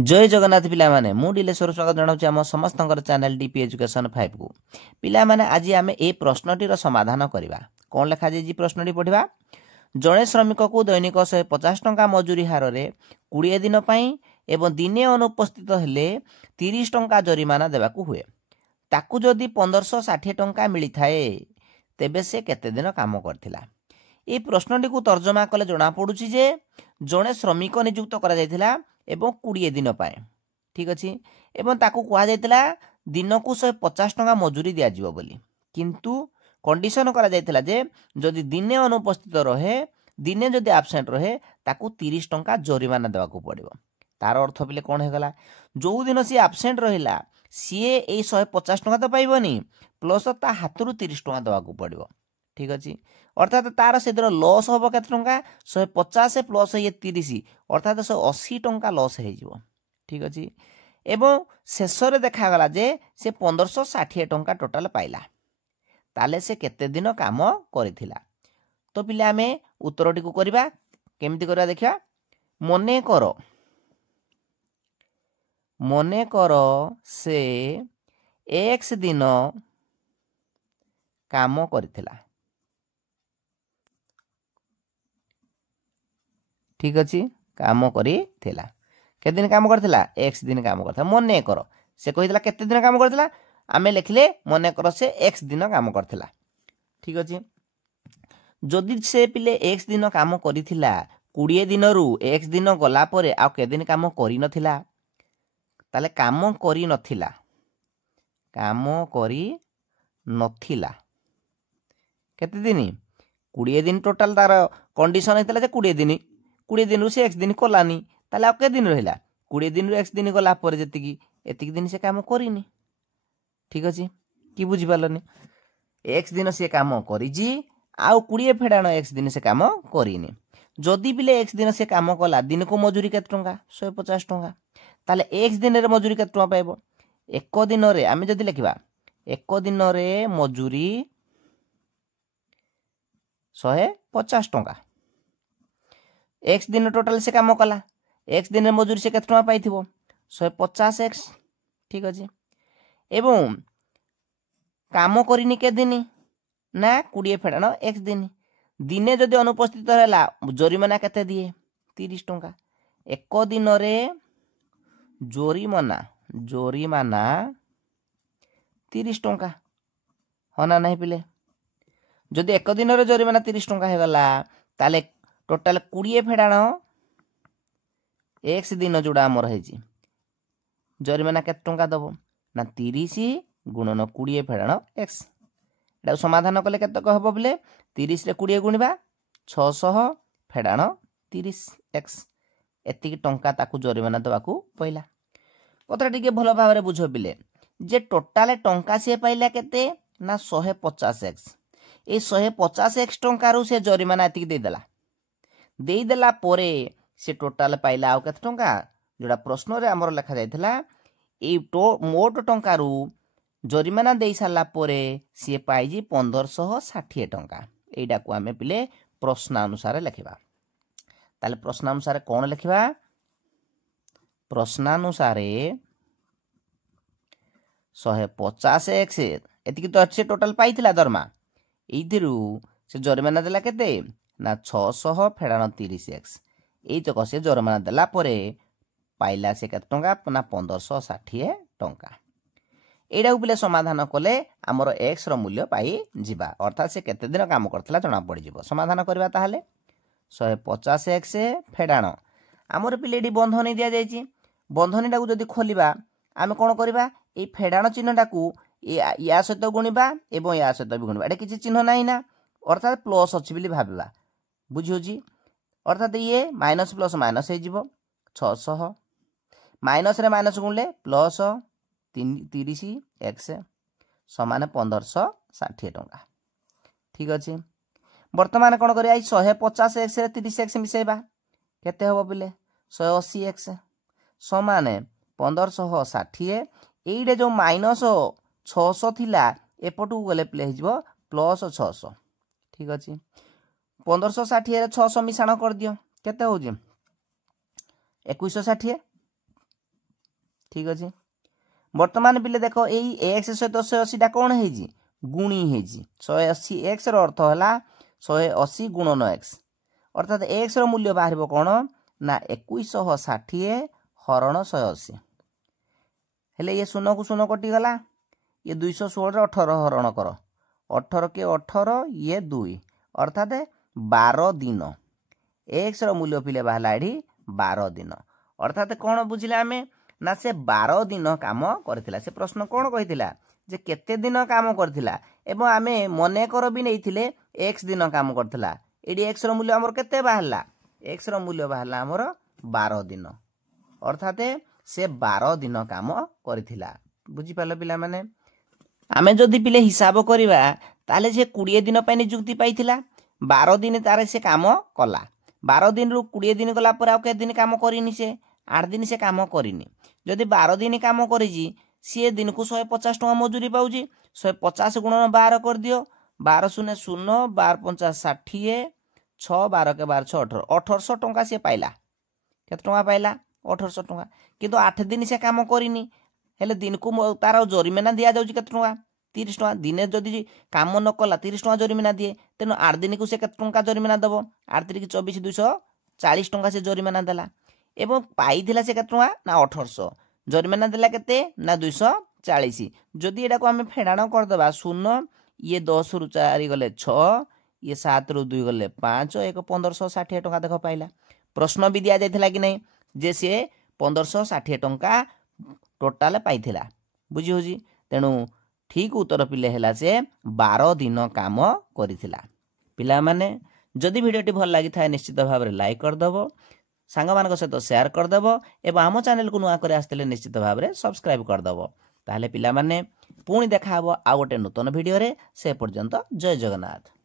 जय जगन्नाथ पिला माने मु डिलेश्वर स्वागत जनाऊँ आम समस्त चैनल डीपी एजुकेशन 5 को पिला माने आज आम ए प्रश्नटीर समाधान करवा कौन लिखा जाए प्रश्नटी पढ़ा जड़े श्रमिक को दैनिक 150 टंका मजूरी हार में 20 दिन एवं दिने अनुपस्थित हेले 30 टंका जरिमाना देवाक हुए ताकू जदि 1560 टंका मिलता है तेबे से केते दिन काम करथिला। ये प्रश्नटी को तर्जमा कले जना पड़ुछि जे जड़े श्रमिक नियुक्त करा जायथिला एवं 20 दिन पाए ठीक अच्छे एवं ताकू कहा जायतिला दिन को 150 टंका मजूरी दिया जिवो बोली किंतु कंडीशन करा जायतिला जे जदि दिने अनुपस्थित रहे दिने जदि एब्सेंट रहे ताकू 30 टंका जरिमाना देवाक पड़िबो। तार अर्थ पिले कौन होगला जो दिन सी एब्सेंट रहिला सीए ए 150 टंका तो पाइबनी प्लस ता हाथरू 30 टंका देवाक पड़िबो ठीक अच्छे अर्थात तार से लॉस हम के टंका 150 प्लस ये 30 अर्थात 180 टंका लॉस हो ठीक अच्छे एवं शेष में देखागला जे से 1560 टंका टोटाल पाइला ताले से केते दिन काम करिथिला। तो पिले आमे उत्तरटी को करबा केमती करबा देखिया मने कर से एक्स दिन काम करिथिला ठीक अच्छे काम करिथिला केते दिन काम करथिला एक्स दिन काम करथिला मने कर से कहितला केते दिन काम करथिला आमे लिखले मने कर से एक्स दिन काम करथिला ठीक अच्छे जदि से पिले एक्स दिन काम करिथिला 20 दिन रु एक्स दिन गला परे आ के दिन काम करि नथिला ताले काम करि नथिला केते दिन 20 दिन टोटाल तार कंडीशन हेतला जे 20 दिन रु से एक्स दिन कलानी ताले आ के दिन रहिला 20 दिन रु एक्स दिन गला पर जतिकी एतिकी दिन से काम करिनी ठीक अछि की बुझी पालनी एक्स दिन से काम करिजी आउ 20 फेडाण एक्स दिन से काम करिनी जदि बिले एक्स दिन से काम कला दिन को मजूरी केते टंका 150 टंका ताले एक्स दिन रे मजूरी केते टंका पाइबो एक दिन रे आमे जदि लिखिबा एक दिन रे मजूरी 150 टंका एक्स दिन टोटाल से काम कला एक्स दिन मजूरी से केते टंका पाइथिबो 150 एक्स ठीक अछि एवं काम करिनी के दिन ना 20 फेडाण एक्स दिन दिने जदि अनुपस्थित रहला जरिमाना केते दिए 30 टंका एक दिन रे जरिमाना 30 टंका होना नहीं पिले जदि एक दिन रे जरिमाना 30 टंका हे गला ताले टोटाल 20 फेडाण एक्स दिन जोड़ा आमर है जरिमाना केते टंका दबो ना 30 गुणन 20 फेडाण एक्स एटा समाधान कले केते कहबो बोले 30 रे 20 गुणिबा 600 फेडाण 30 एक्स एतिकी टंका ताकू जरिमाना दबाकू पइला कतरा टिके भलो भाबरे बुझो बिले जे टोटाल टंका से पाइला केते ना 150 एक्स ए 150 एक्स टंका रु से जरिमाना एतिकी देई देला परे से टोटाल पाइला आउ केते टंका जोड़ा प्रश्न रे हमर लिखा जायथिला ए मोट टंका रु जरिमाना देई साला परे से पाइजी 1560 टंका एडा को आमे पिले प्रश्नानुसार लिखिबा ताले प्रश्नानुसार कोन लिखिबा प्रश्नानुसार 150 एक्स एतिकी तो अच्छे टोटाल पाइथिला दरमा एथिरु से जरिमाना देला केते ना 600 फेडाण 30 एक्स एई तो कसे जरिमाना देला परे पाइला से केते टंका ना 1560 टंका एडा उपले समाधान कले हमर एक्स रो मूल्य पाई जिबा अर्थात से केते दिन काम करथला जना पड़ी जिवो समाधान करबा ताहाले 150 एक्स फेडाण हमर पिलेडी बंधनी दिया जायछि बंधनीटा को जदि खोलिबा आमे कोन करबा ए फेडाण चिन्हटा को या सहित गुणिबा एवं या सहित भी गुणिबा एटा किछि चिन्ह नाही ना अर्थात प्लस अछि बिली भाबिबा बुझियोजी अर्थात ये माइनस प्लस माइनस हे जिवो 600 माइनस रे माइनस गुणले प्लस 30 एक्स समान 1560 टंका ठीक अछि वर्तमान कोन करिया 150 एक्स रे 30 एक्स मिसेबा केते होबो बिले 180 एक्स समान 1560 एइडे जो माइनस 600 थिला एपटू गले प्ले हिजबो प्लस 600 ठीक अछि 1560 रे 600 मिसाण कर दियो केते हो जे 2160 ठीक अच्छे बर्तमान पिले देख यही एक्स सहित 180 कौन है गुणी है 180 एक्स अर्थ है 180 गुणन एक्स अर्थात एक्स मूल्य बाहर कौन ना 2160 हरण 180 हेले ये शून को शून कटिगला ये 216 18 हरण कर 18 के 18 ये 2 अर्थात 12 दिन एक्स मूल्य पिले बाहला ये 12 दिन अर्थात कौन बुझिले आमे ना से 12 दिन काम करथिला से प्रश्न कौन कहिथिला जे केते दिन काम करथिला एवं आमे मने कर भी नैथिले एक्स दिन काम करथिला एडी एक्स रो मूल्य हमर केते बाहला एक्स रो मूल्य बाहला हमर 12 दिन अर्थात से 12 दिन काम करथिला बुझी पालो पिला माने आमे जदि पिले हिसाब करिबा ताले से 20 दिन पे नियुक्ति पाइथिला 12 दिन तारे से काम कला 12 दिन रु 20 दिन गला पर आ के दिन काम करिनी से 8 दिन से काम करिनी जदि 12 दिन काम करिजी सी दिन को 150 टका मजूरी पाउजी 150 गुणन 12 कर दियो 12 शून्य 0 12 50 60 6 12 के 12 6 18 1800 टका से पाइला केते टका पाइला 1800 टका किंतु 8 दिन से काम करिनी हेले दिन को तार जरिमाना दिया जाउची केते टका 30 टका दिने जदि काम न कला 30 टका जरिमाना दिए तेनो 8 दिन को से केते टका जरिमाना दबो 8 3 24 240 टका से जरिमाना देला एवं पाइथिला से केते टका ना 1800 जरिमाना देला केते ना 240 जदि एडा को हमें फेडाण कर दबा शून्य ये 10 रु 4 गले 6 ये 7 रु 2 गले 5 एक 1560 टका देख पाइला प्रश्न भी दिया जाइथिला कि नहीं जे से 1560 टका टोटाल पाइथिला बुझी होजी तेणु ठीक उत्तर पिले हैला से 12 दिन काम करिथिला पिला माने जदि वीडियोटी भल लागि थाए निश्चित भाव रे लाइक कर दबो सांग मान सहित शेयर कर दबो एवं आम चैनल को नुआ करे आस्ते निश्चित भाव रे सब्सक्राइब कर दबो ताहले पिला माने पुणी देखा हबो आ गोटे नूतन वीडियो रे से पर्यंत जय जगन्नाथ।